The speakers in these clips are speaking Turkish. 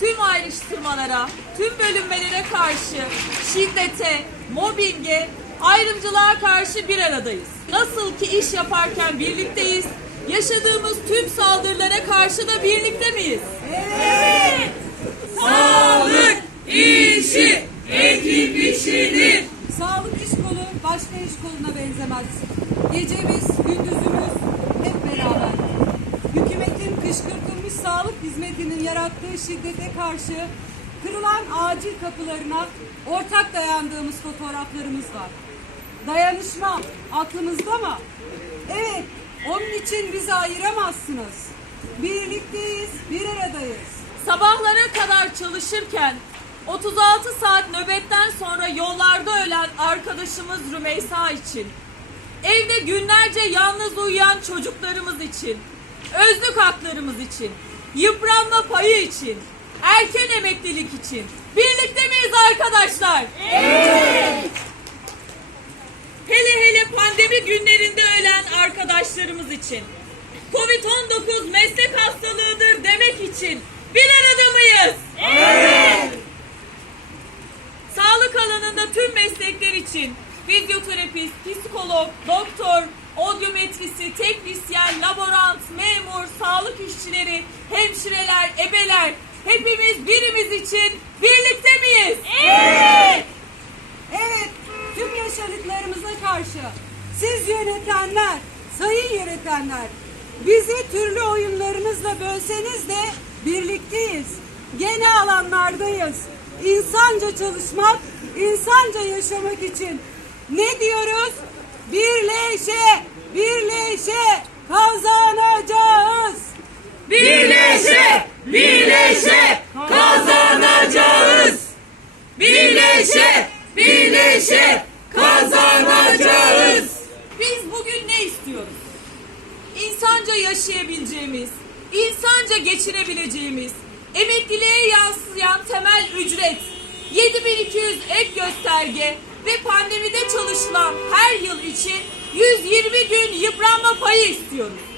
Tüm ayrıştırmalara, tüm bölünmelere karşı şiddete, mobbinge, ayrımcılığa karşı bir aradayız. Nasıl ki iş yaparken birlikteyiz, yaşadığımız tüm saldırılara karşı da birlikte miyiz? Evet! Yarattığı şiddete karşı kırılan acil kapılarına ortak dayandığımız fotoğraflarımız var. Dayanışma aklımızda mı? Evet, onun için bizi ayıramazsınız. Birlikteyiz, bir aradayız. Sabahlara kadar çalışırken 36 saat nöbetten sonra yollarda ölen arkadaşımız Rümeysa için, evde günlerce yalnız uyuyan çocuklarımız için, özlük haklarımız için, yıpranma payı için, erken emeklilik için birlikte miyiz arkadaşlar? Hele hele pandemi günlerinde ölen arkadaşlarımız için, Covid-19 meslek hastalığıdır demek için bir arada mıyız? Sağlık alanında tüm meslekler için fizyoterapist, psikolog, doktor, odyometrisi, teknisyen, laborant, memur, sağlık işçileri, hemşireler, ebeler hepimiz birimiz için birlikte miyiz? Evet, tüm yaşadıklarımıza karşı siz yönetenler, sayın yönetenler, bizi türlü oyunlarınızla bölseniz de birlikteyiz. Gene alanlardayız. İnsanca çalışmak, insanca yaşamak için ne diyoruz? Birleşe, birleşe kazanacağız. Birleşe, birleşe kazanacağız. Birleşe, birleşe kazanacağız. Biz bugün ne istiyoruz? İnsanca yaşayabileceğimiz, insanca geçirebileceğimiz, emekliliğe yansıyan temel ücret, 7200 ek gösterge ve pandemide çalışılan her yıl için 120 gün yıpranma payı istiyoruz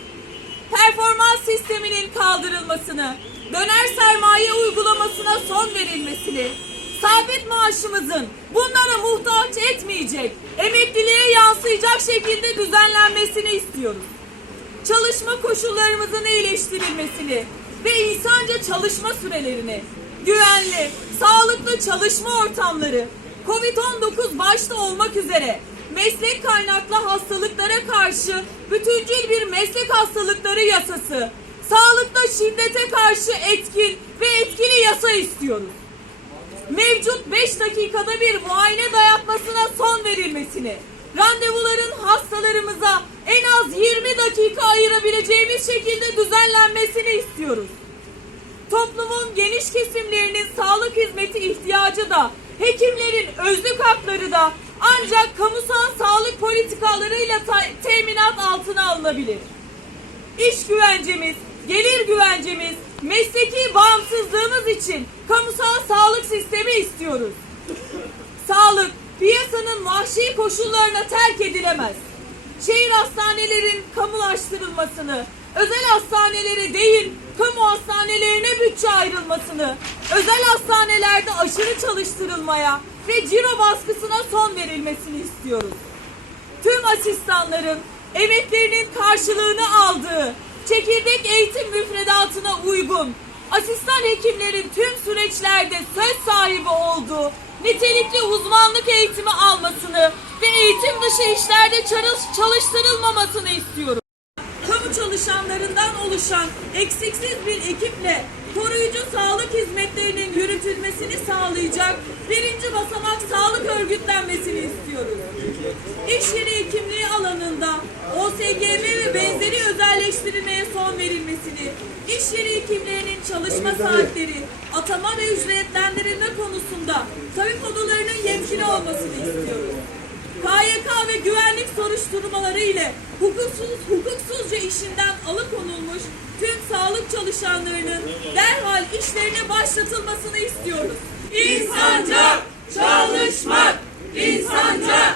performans sisteminin kaldırılmasını, döner sermaye uygulamasına son verilmesini, sabit maaşımızın bunlara muhtaç etmeyecek, emekliliğe yansıyacak şekilde düzenlenmesini istiyoruz. Çalışma koşullarımızın iyileştirilmesini ve insanca çalışma sürelerini, güvenli, sağlıklı çalışma ortamları, Covid-19 başta olmak üzere meslek kaynaklı hastalıklara karşı bütüncül bir meslek hastalıkları yasası, sağlıkta şiddete karşı etkin ve etkili yasa istiyoruz. Mevcut 5 dakikada bir muayene dayatmasına son verilmesini, randevuların hastalarımıza en az 20 dakika ayırabileceğimiz şekilde düzenlenmesini istiyoruz. Toplumun geniş kesimlerinin sağlık hizmeti ihtiyacı da, hekimlerin özlük hakları da ancak kamusal sağlık politikalarıyla teminat altına alınabilir. İş güvencemiz, gelir güvencemiz, mesleki bağımsızlığımız için kamusal sağlık sistemi istiyoruz. Sağlık, piyasanın vahşi koşullarına terk edilemez. Şehir hastanelerin kamulaştırılmasını, özel hastanelere değil, kamu hastanelerine bütçe ayrılmasını, özel hastanelerde aşırı çalıştırılmaya ve ciro baskısına son verilmesini istiyoruz. Tüm asistanların emeklerinin karşılığını aldığı çekirdek eğitim müfredatına uygun asistan hekimlerin tüm süreçlerde söz sahibi olduğu nitelikli uzmanlık eğitimi almasını ve eğitim dışı işlerde çalış- çalıştırılmamasını istiyoruz çalışanlarından oluşan eksiksiz bir ekiple koruyucu sağlık hizmetlerinin yürütülmesini sağlayacak birinci basamak sağlık örgütlenmesini istiyoruz. İş yeri hekimliği alanında OSGB ve benzeri özelleştirilmeye son verilmesini, iş yeri hekimlerinin çalışma saatleri, atama ve ücretlendirilme konusunda tabip odalarının yemkini olmasını istiyoruz. KYK ve güvenlik soruşturmaları ile hukuksuz, hukuksuzca işinden alıkonulmuş tüm sağlık çalışanlarının derhal işlerine başlatılmasını istiyoruz. İnsanca çalışmak, insanca